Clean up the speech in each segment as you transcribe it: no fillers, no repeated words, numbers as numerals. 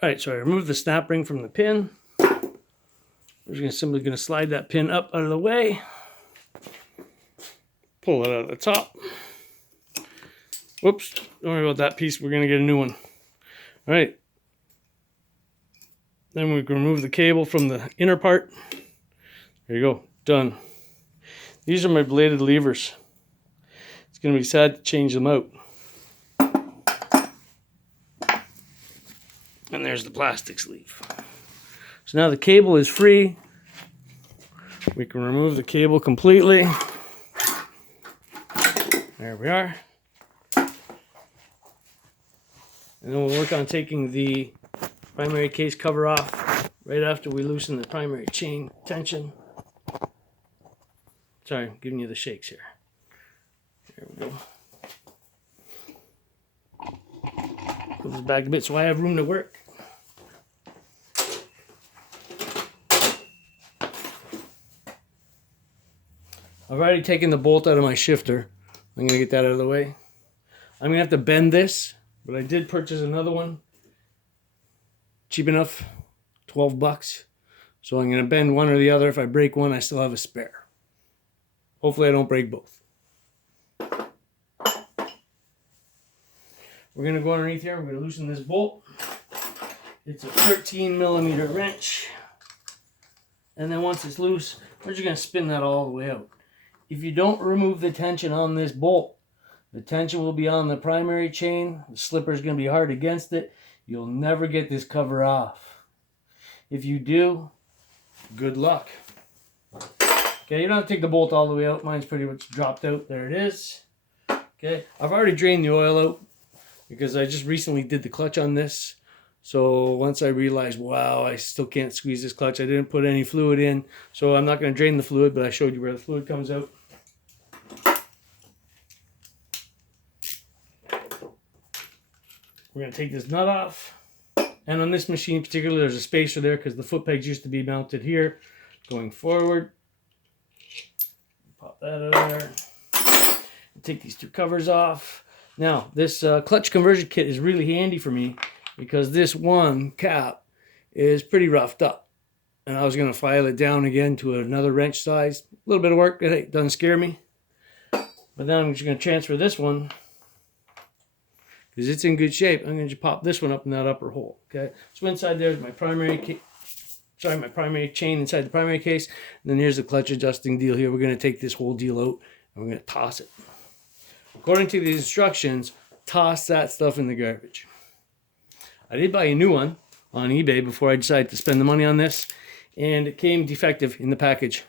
All right, so I removed the snap ring from the pin. We're just simply going to slide that pin up out of the way. Pull it out of the top. Whoops, don't worry about that piece. We're going to get a new one. All right. Then we can remove the cable from the inner part. There you go, done. These are my bladed levers. It's going to be sad to change them out. And there's the plastic sleeve. So now the cable is free. We can remove the cable completely. There we are. And then we'll work on taking the primary case cover off right after we loosen the primary chain tension. Sorry, I'm giving you the shakes here. There we go. Put this back a bit so I have room to work. I've already taken the bolt out of my shifter. I'm going to get that out of the way. I'm going to have to bend this, but I did purchase another one. Cheap enough, 12 bucks. So I'm going to bend one or the other. If I break one, I still have a spare. Hopefully I don't break both. We're going to go underneath here. We're going to loosen this bolt. It's a 13mm wrench. And then once it's loose, we're just going to spin that all the way out. If you don't remove the tension on this bolt, the tension will be on the primary chain. The slipper is going to be hard against it. You'll never get this cover off. If you do, good luck. Okay, you don't have to take the bolt all the way out. Mine's pretty much dropped out. There it is. Okay, I've already drained the oil out because I just recently did the clutch on this. So once I realized, wow, I still can't squeeze this clutch. I didn't put any fluid in. So I'm not going to drain the fluid, but I showed you where the fluid comes out. We're going to take this nut off. And on this machine in particular, there's a spacer there because the foot pegs used to be mounted here. Going forward. Pop that out of there. Take these two covers off. Now, this clutch conversion kit is really handy for me because this one cap is pretty roughed up. And I was going to file it down again to another wrench size. A little bit of work, but hey, it doesn't scare me. But then I'm just going to transfer this one because it's in good shape. I'm going to just pop this one up in that upper hole. Okay, so inside there's my primary chain inside the primary case. And then here's the clutch adjusting deal here. We're going to take this whole deal out and we're going to toss it. According to the instructions, toss that stuff in the garbage. I did buy a new one on eBay before I decided to spend the money on this, and it came defective in the package.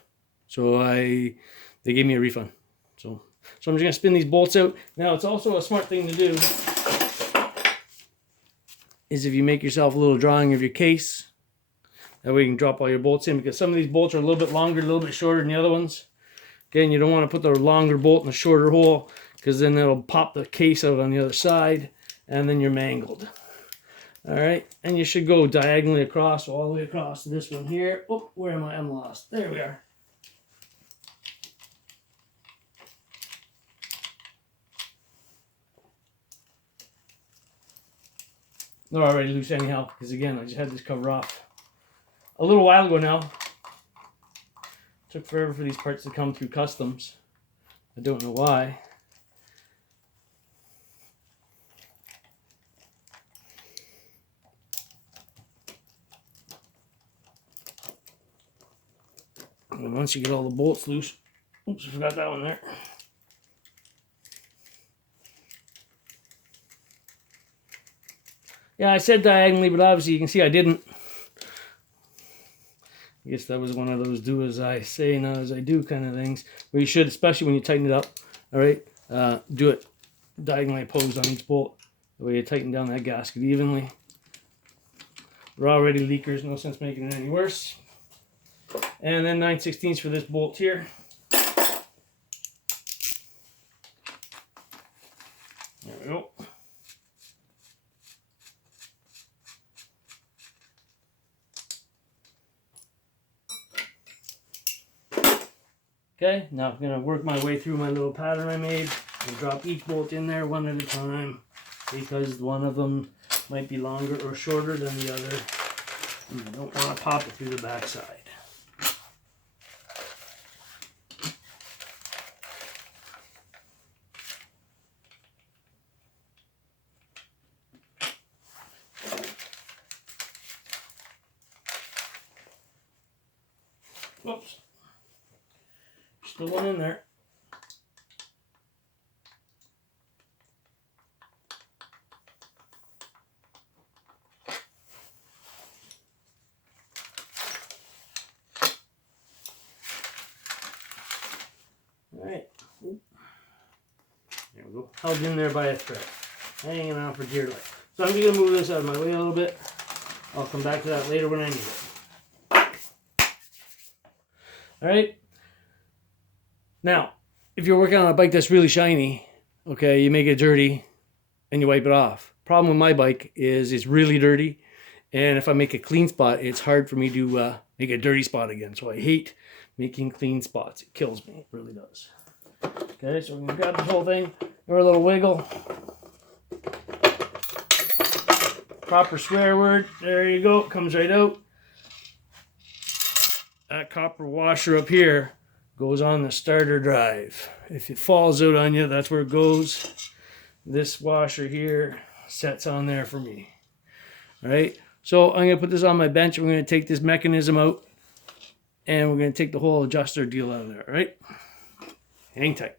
So they gave me a refund. So I'm just going to spin these bolts out. Now, it's also a smart thing to do is if you make yourself a little drawing of your case. That way you can drop all your bolts in, because some of these bolts are a little bit longer, a little bit shorter than the other ones. Again, you don't want to put the longer bolt in the shorter hole, because then it'll pop the case out on the other side, and then you're mangled. All right, and you should go diagonally across, all the way across to this one here. Oh, where am I? I'm lost. There we are. They're already loose anyhow, because again, I just had this cover off a little while ago now. Took forever for these parts to come through customs. I don't know why. And once you get all the bolts loose, oops, I forgot that one there. Yeah, I said diagonally, but obviously you can see I didn't. I guess that was one of those do as I say, not as I do kind of things. But you should, especially when you tighten it up, all right, do it diagonally opposed on each bolt. The way you tighten down that gasket evenly. They're already leakers, no sense making it any worse. And then 9/16 for this bolt here. There we go. Okay, now I'm going to work my way through my little pattern I made and drop each bolt in there one at a time, because one of them might be longer or shorter than the other. And I don't want to pop it through the backside. Whoops. Still one in there. Alright. There we go. Held in there by a thread. Hanging on for dear life. So I'm going to move this out of my way a little bit. I'll come back to that later when I need it. Alright. Now, if you're working on a bike that's really shiny, okay, you make it dirty and you wipe it off. Problem with my bike is it's really dirty, and if I make a clean spot, it's hard for me to make a dirty spot again. So I hate making clean spots. It kills me. It really does. Okay, so we're going to grab this whole thing, give her a little wiggle. Proper swear word. There you go. It comes right out. That copper washer up here goes on the starter drive. If it falls out on you, that's where it goes. This washer here sets on there for me. All right, so I'm going to put this on my bench. We're going to take this mechanism out, and we're going to take the whole adjuster deal out of there. All right, hang tight.